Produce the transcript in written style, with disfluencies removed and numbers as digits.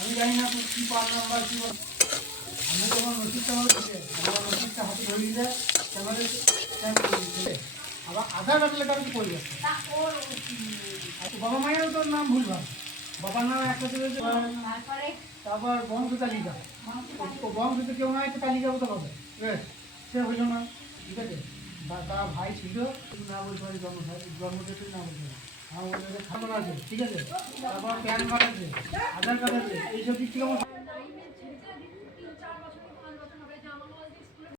আমি জানি না কি পার নাম্বার কি আমি যখন নথিটা হচ্ছে আমার নথিটা হাতে ধরে দিলে ক্যামেরা আবার আধার কার্ড লেখা আমি করে যাচ্ছি বাবা মায়েরও তোর নাম ভুলভাল বাবার নাম একটা রয়েছে তারপর বংশ তালিকা বংশতে কেউ না একটা তালিকা মতো হবে সে হইল না ঠিক আছে তার ভাই ছিল না বলতে পারি জন্মতে না বলতে পারি আমার খাবার আছে ঠিক আছে তারপর প্যান কার্ড আছে আধার কার্ড আছে এইসব দিক থেকে আমার